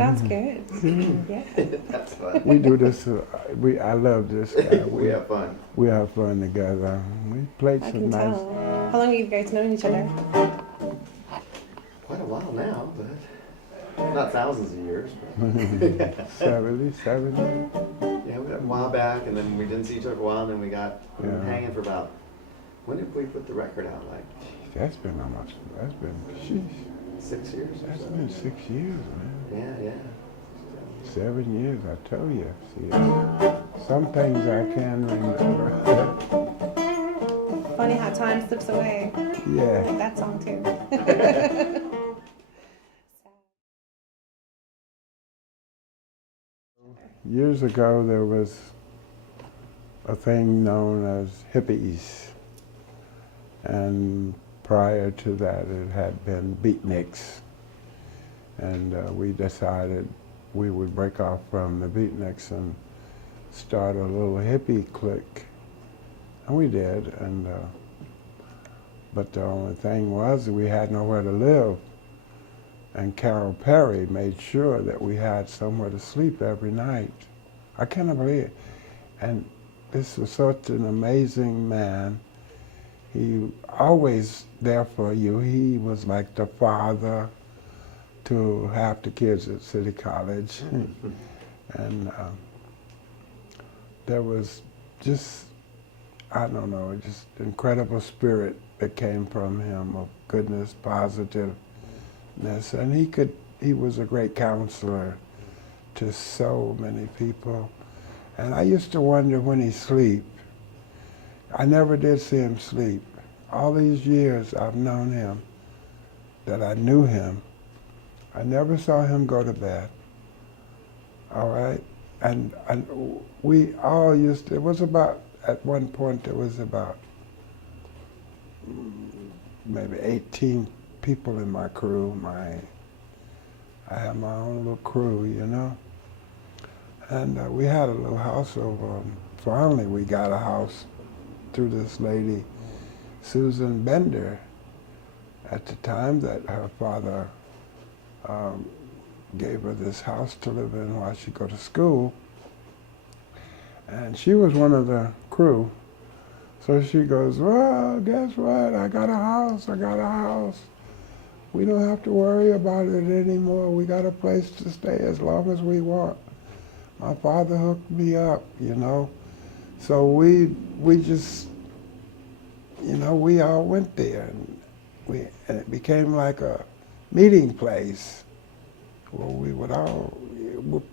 Sounds good. Yeah. That's fun. We do this. I love this guy. We have fun. We have fun together. We played I some can nice. tell. How long have you guys known each other? Quite a while now, but not thousands of years. But 70. yeah, we met a while back, and then we didn't see each other for a while, and then we got Yeah. hanging for about. When did we put the record out? Like That's been almost. That's been. Sheesh. 6 years. Or That's so? been 6 years, man. Yeah, 7 years, I tell you. See, some things I can remember. Funny how time slips away. Yeah. Like that song too. Years ago, there was a thing known as hippies, and prior to that, it had been beatniks, and we decided we would break off from the beatniks and start a little hippie clique, and we did. And but the only thing was we had nowhere to live. And Carroll Peery made sure that we had somewhere to sleep every night. I cannot believe it. And this was such an amazing man. He always there for you. He was like the father to half the kids at City College. And there was just, I don't know, just incredible spirit that came from him of goodness, positive. And he was a great counselor to so many people. And I used to wonder when he sleep. I never did see him sleep. All these years I've known him, that I knew him, I never saw him go to bed. All right? And we all used to, it was about, at one point there was about maybe 18 people in my crew. I had my own little crew, you know. And we had a little house over. Finally, we got a house through this lady, Susan Bender, at the time that her father gave her this house to live in while she go to school. And she was one of the crew. So she goes, well, guess what? I got a house. We don't have to worry about it anymore. We got a place to stay as long as we want. My father hooked me up, you know. So we just, you know, we all went there, and it became like a meeting place where we would all,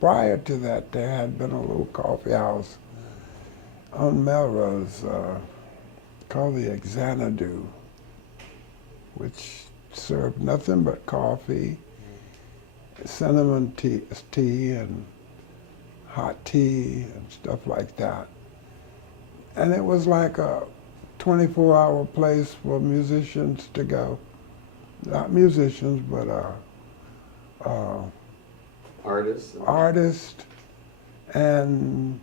prior to that, there had been a little coffee house on Melrose called the Xanadu, which served nothing but coffee, cinnamon tea and hot tea and stuff like that. And it was like a 24-hour place for musicians to go. Not musicians, but artists and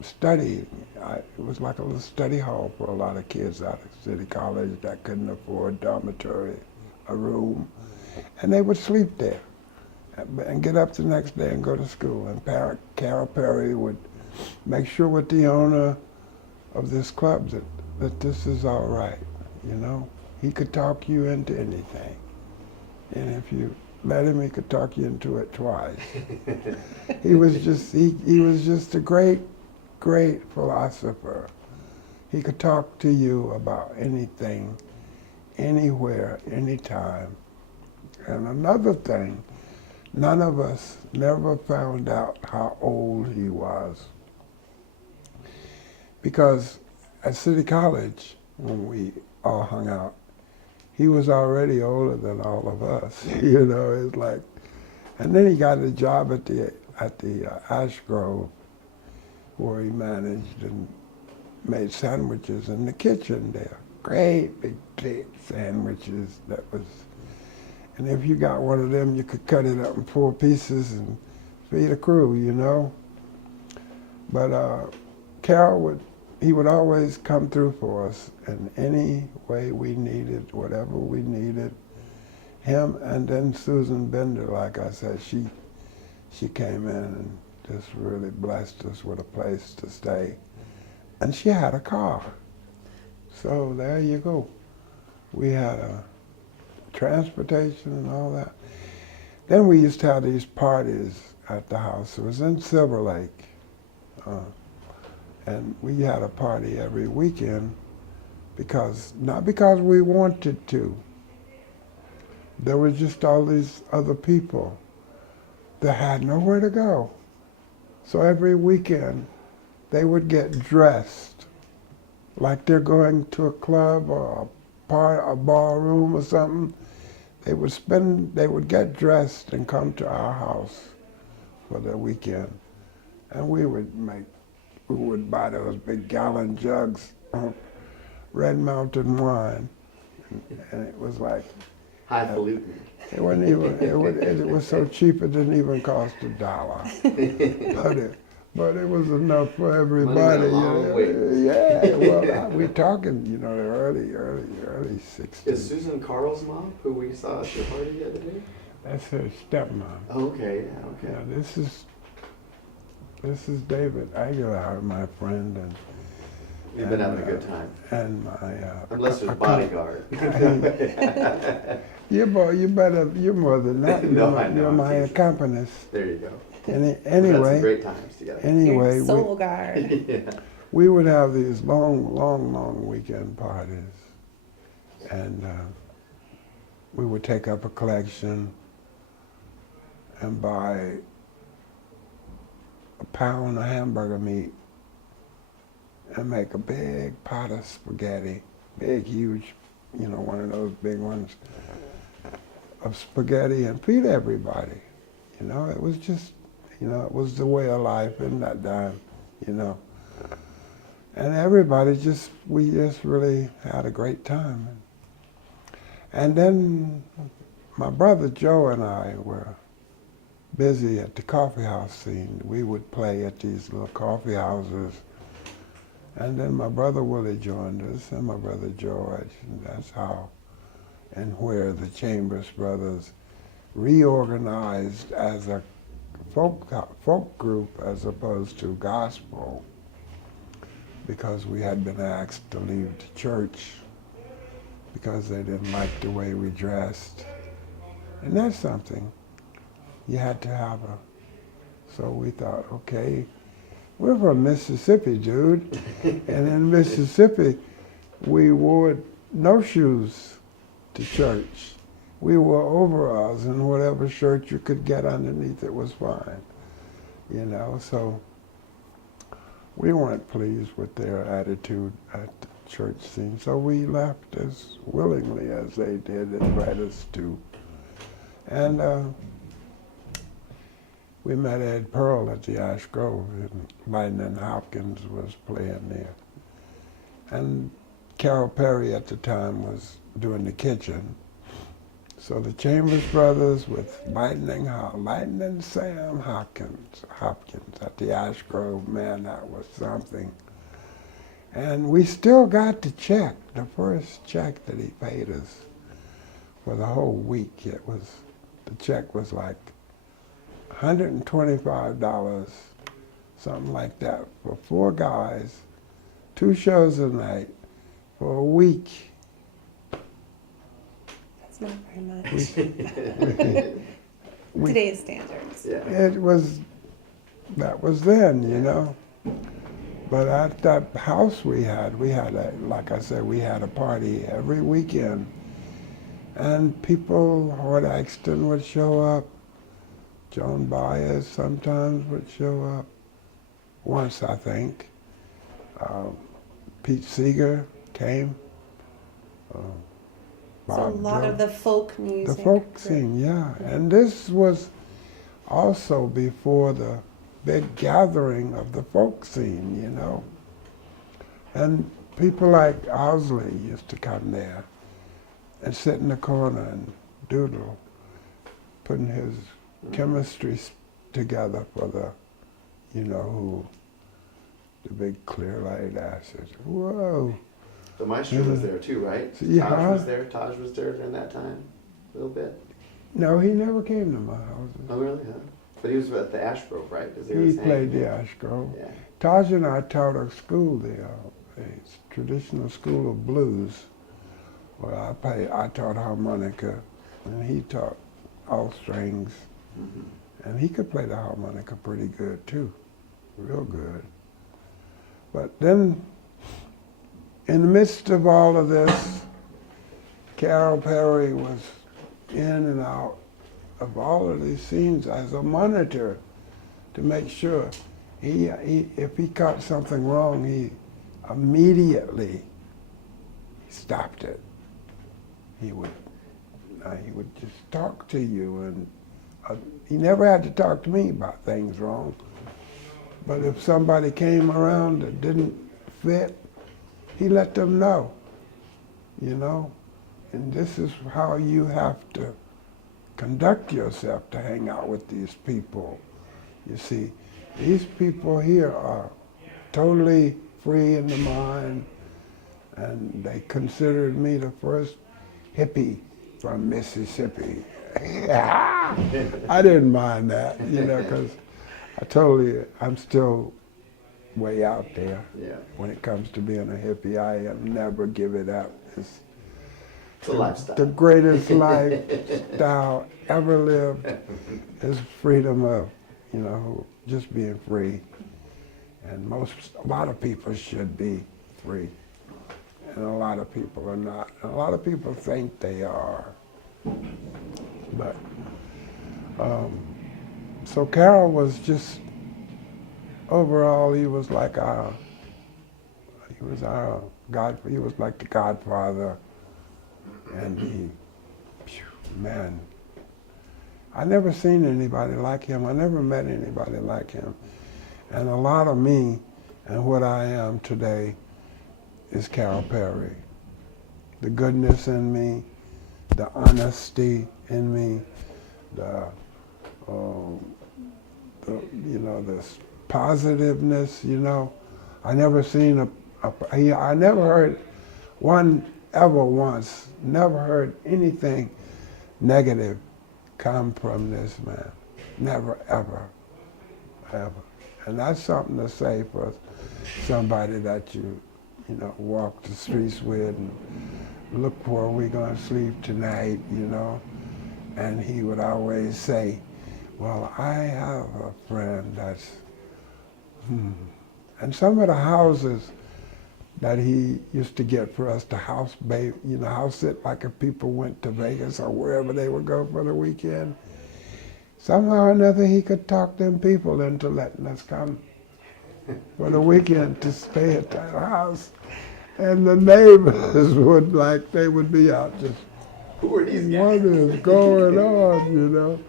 study. It was like a little study hall for a lot of kids out of City College that couldn't afford dormitory, a room. And they would sleep there and get up the next day and go to school. And Carroll Peery would make sure with the owner of this club that this is all right, you know. He could talk you into anything. And if you let him, he could talk you into it twice. he was just a great philosopher. He could talk to you about anything, anywhere, anytime. And another thing, none of us never found out how old he was. Because at City College, when we all hung out, he was already older than all of us. You know, it's like, and then he got a job at the Ash Grove, where he managed and made sandwiches in the kitchen there. Great big thick sandwiches that was, and if you got one of them, you could cut it up in 4 pieces and feed a crew, you know. But Carroll would always come through for us in any way we needed, whatever we needed. him, and then Susan Bender, like I said, she came in and just really blessed us with a place to stay. And she had a car. So there you go. We had a transportation and all that. Then we used to have these parties at the house. It was in Silver Lake. And we had a party every weekend not because we wanted to. There was just all these other people that had nowhere to go. So every weekend they would get dressed like they're going to a club or a ballroom or something. They would get dressed and come to our house for the weekend. And we would buy those big gallon jugs of Red Mountain wine. And it was like, highfalutin. it wasn't even, it was so cheap it didn't even cost $1. But it was enough for everybody. Yeah, well, we're talking, the early 60s. Is Susan Carroll's mom, who we saw at your party the other day? That's her stepmom. Oh, okay, yeah, okay. Yeah, this is David Aguilar, my friend, and you've been having a good time. And my unless there's bodyguard. You're more than that. You're my accompanist. There you go. Anyway, we've had some great times together. Anyway, Your soul guard. Yeah. We would have these long weekend parties, and we would take up a collection and buy a pound of hamburger meat and make a big pot of spaghetti, big, huge, one of those big ones of spaghetti, and feed everybody. It was just, it was the way of life in that time, And everybody we just really had a great time. And then my brother Joe and I were busy at the coffee house scene. We would play at these little coffee houses. And then my brother Willie joined us, and my brother George, and that's how and where the Chambers Brothers reorganized as a folk group as opposed to gospel, because we had been asked to leave the church because they didn't like the way we dressed. And that's something you had to have so we thought, okay, we're from Mississippi, dude. And in Mississippi, we wore no shoes to church. We wore overalls, and whatever shirt you could get underneath it was fine. So we weren't pleased with their attitude at the church scene. So we left as willingly as they did invite us to. And we met Ed Pearl at the Ash Grove, and Lightning Hopkins was playing there. And Carroll Peery at the time was doing the kitchen. So the Chambers Brothers with Lightning Sam Hopkins at the Ash Grove, man, that was something. And we still got the check, the first check that he paid us for the whole week. The check was like $125, something like that, for 4 guys, 2 shows a night, for a week. That's not very much. Today's standards. Yeah. That was then, But at that house we had like I said, we had a party every weekend. And people, Howard Axton would show up. Joan Baez sometimes would show up. Once, I think. Pete Seeger came. So a lot of the folk music. The folk scene, yeah. And this was also before the big gathering of the folk scene, And people like Owsley used to come there and sit in the corner and doodle, putting his chemistry together for the, the big clear light acid. Whoa. The maestro was there too, right? Yeah. Taj was there during that time? A little bit. No, he never came to my house. Oh, really? Huh? But he was at the Ash Grove, right? 'Cause they were He saying- played the Ash Grove. Yeah. Taj and I taught a school there, a traditional school of blues, where I taught harmonica, and he taught all strings, and he could play the harmonica pretty good too, real good. But then, in the midst of all of this, Carroll Peery was in and out of all of these scenes as a monitor to make sure if he caught something wrong, he immediately stopped it. He would just talk to you, and he never had to talk to me about things wrong. But if somebody came around that didn't fit, he let them know, you know. And this is how you have to conduct yourself to hang out with these people. You see, these people here are totally free in the mind, and they considered me the first hippie from Mississippi. I didn't mind that, you know, because I'm still way out there when it comes to being a hippie. I never give it up. It's a lifestyle. The greatest lifestyle ever lived is freedom of, you know, just being free. And a lot of people should be free. And a lot of people are not. A lot of people think they are. But, so Carroll was just, overall, he was like he was like the godfather. And man, I never seen anybody like him. I never met anybody like him. And a lot of me and what I am today is Carroll Peery. The goodness in me, the honesty in me, this positiveness, you know. I never seen I never heard never heard anything negative come from this man. Never, ever, ever. And that's something to say for somebody that you walk the streets with and look where we're going to sleep tonight, you know. And he would always say, well, I have a friend that's, And some of the houses that he used to get for us to house sit like if people went to Vegas or wherever they would go for the weekend. Somehow or another he could talk them people into letting us come for the weekend to stay at that house. And the neighbors would be out just, who are these guys? What is going on, you know?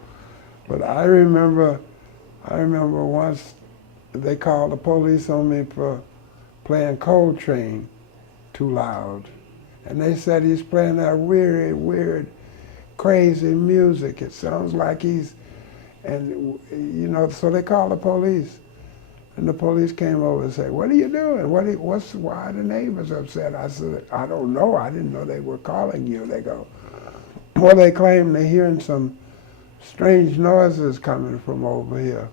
But I remember once they called the police on me for playing Coltrane too loud. And they said he's playing that weird, crazy music. It sounds like so they called the police. And the police came over and said, what are you doing? Why are the neighbors upset? I said, I don't know. I didn't know they were calling you. They go, well, they claim they're hearing some strange noises coming from over here.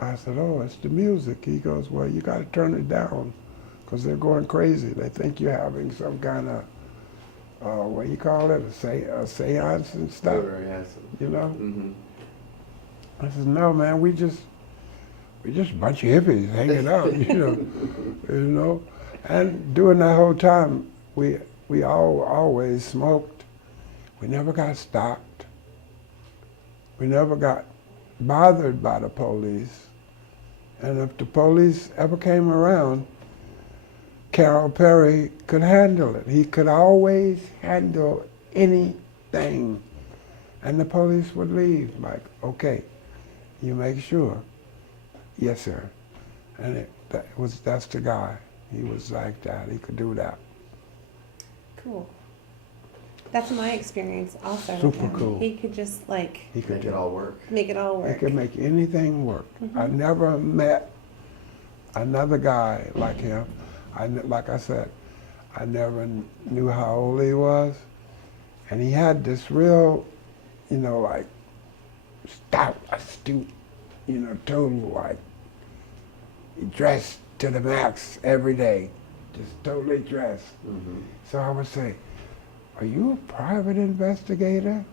I said, oh, it's the music. He goes, well, you got to turn it down because they're going crazy. They think you're having some kind of, what do you call it, a seance and stuff, you know? Mm-hmm. I said, no, man, we just a bunch of hippies hanging out, you know. And during that whole time, we always smoked. We never got stopped. We never got bothered by the police. And if the police ever came around, Carroll Peery could handle it. He could always handle anything. And the police would leave, like, okay, you make sure. Yes, sir. And that's the guy. He was like that. He could do that. Cool. That's my experience also. Super cool. He could just he could make it all work. Make it all work. He could make anything work. Mm-hmm. I never met another guy like him. Like I said, I never knew how old he was. And he had this real, you know, like stout, astute, you know, total, like he dressed to the max every day, just totally dressed. Mm-hmm. So I would say, "Are you a private investigator?"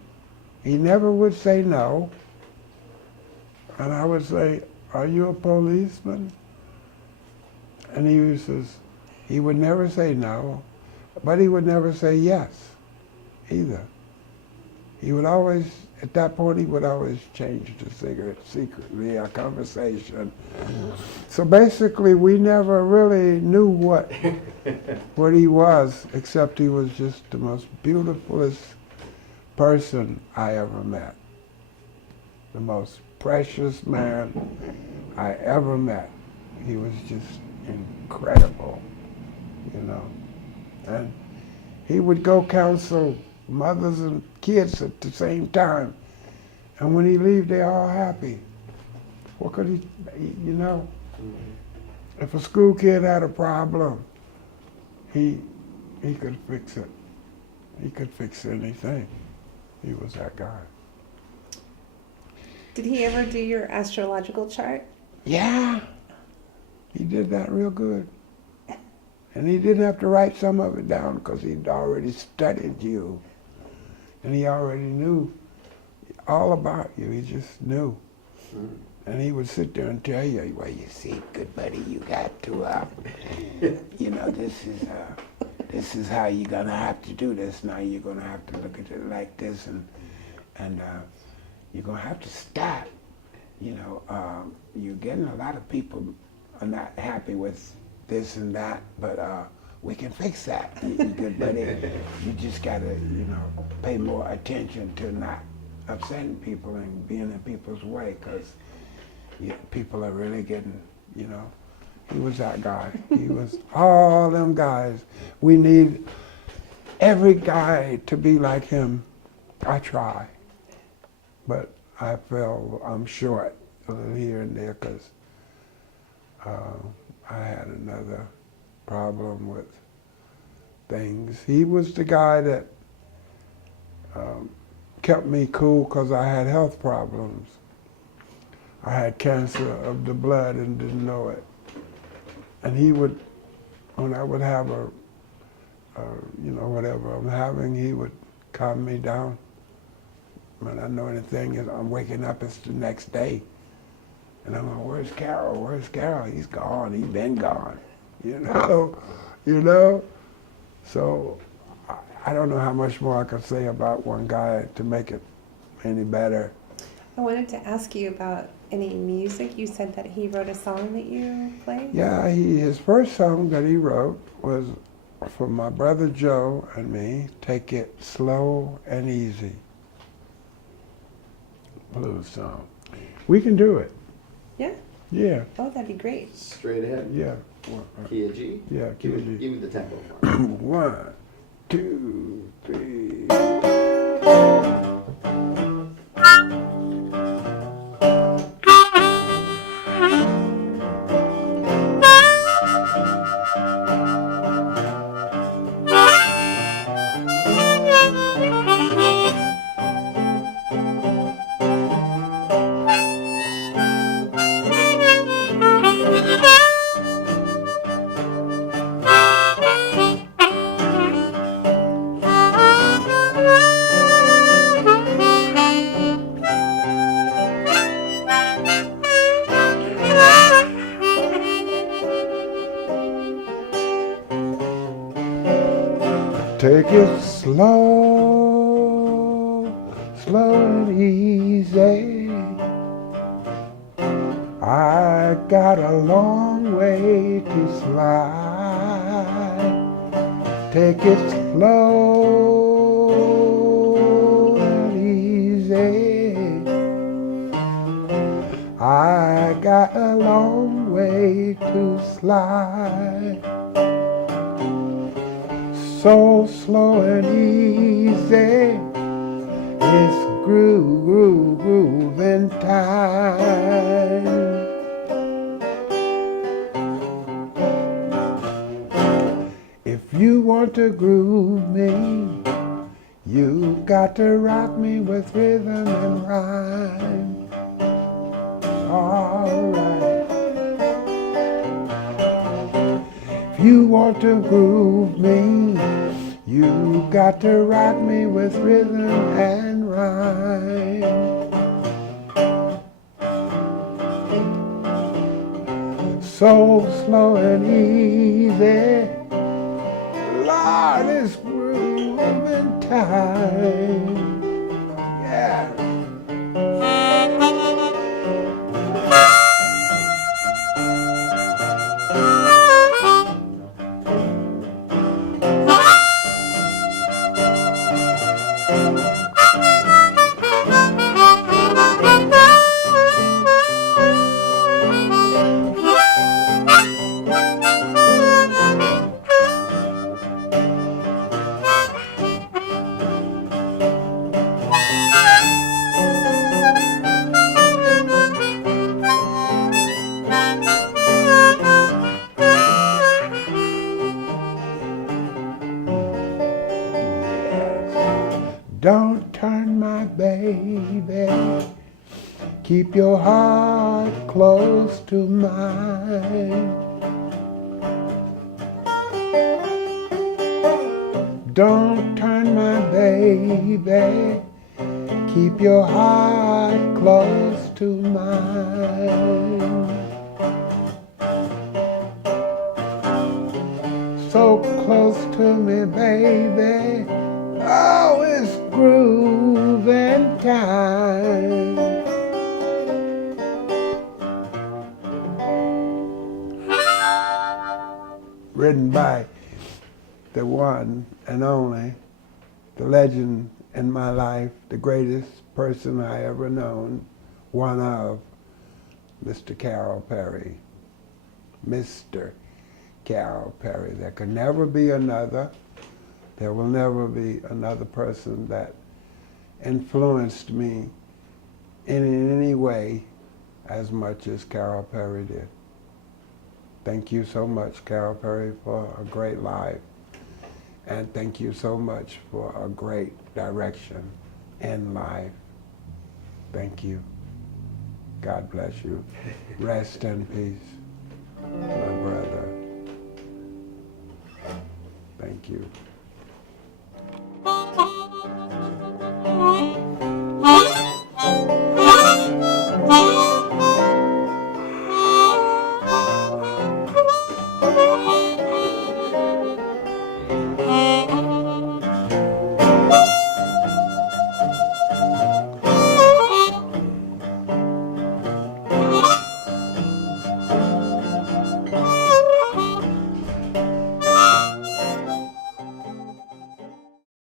He never would say no. And I would say, "Are you a policeman?" And he would never say no, but he would never say yes either. He would always, at that point, he would always change the secretly, a conversation. So basically, we never really knew what he was, except he was just the most beautifulest person I ever met. The most precious man I ever met. He was just incredible, you know. And he would go counsel mothers and kids at the same time. And when he leave, they're all happy. What could he, you know? If a school kid had a problem, he could fix it. He could fix anything. He was that guy. Did he ever do your astrological chart? Yeah, he did that real good. And he didn't have to write some of it down because he'd already studied you. And he already knew all about you. He just knew. Mm-hmm. And he would sit there and tell you, "Well, you see, good buddy, you got to, you know, this is how you're going to have to do this. Now you're going to have to look at it like this, and you're going to have to stop. You know, you're getting a lot of people are not happy with this and that, but we can fix that, good buddy. You just got to, you know, pay more attention to not upsetting people and being in people's way, because people are really getting, you know." He was that guy. He was all them guys. We need every guy to be like him. I try, but I feel I'm short a little here and there because I had another problem with things. He was the guy that kept me cool because I had health problems. I had cancer of the blood and didn't know it. And he would, when I would have you know, whatever I'm having, he would calm me down. When I know anything, I'm waking up, it's the next day. And I'm like, "Where's Carroll? Where's Carroll? He's gone. He's been gone." You know? You know? So I don't know how much more I could say about one guy to make it any better. I wanted to ask you about any music. You said that he wrote a song that you played? Yeah, his first song that he wrote was for my brother Joe and me, "Take It Slow and Easy." Blues song. We can do it. Yeah? Yeah. Oh, that'd be great. Straight ahead. Yeah. Key of G? Yeah, key of G. Give me the tempo. 1, 2, 3. Take it slow, slow and easy. I got a long way to slide. Take it slow and easy. I got a long way to slide. So slow and easy, it's groove in time. If you want to groove me, you got to rock me with rhythm and rhyme. All right. If you want to groove me, you got to rock me with rhythm and rhyme. So slow and easy, Lord, it's grooving time. Yeah. Don't turn my baby, keep your heart close to mine. Don't turn my baby, keep your heart close to mine. So close to me, baby, oh, it's grooving time. Written by the one and only, the legend in my life, the greatest person I ever known, one of, Mr. Carroll Peery. Mr. Carroll Peery. There could never be another. There will never be another person that influenced me in any way as much as Carroll Peery did. Thank you so much, Carroll Peery, for a great life. And thank you so much for a great direction in life. Thank you. God bless you. Rest in peace, my brother. Thank you.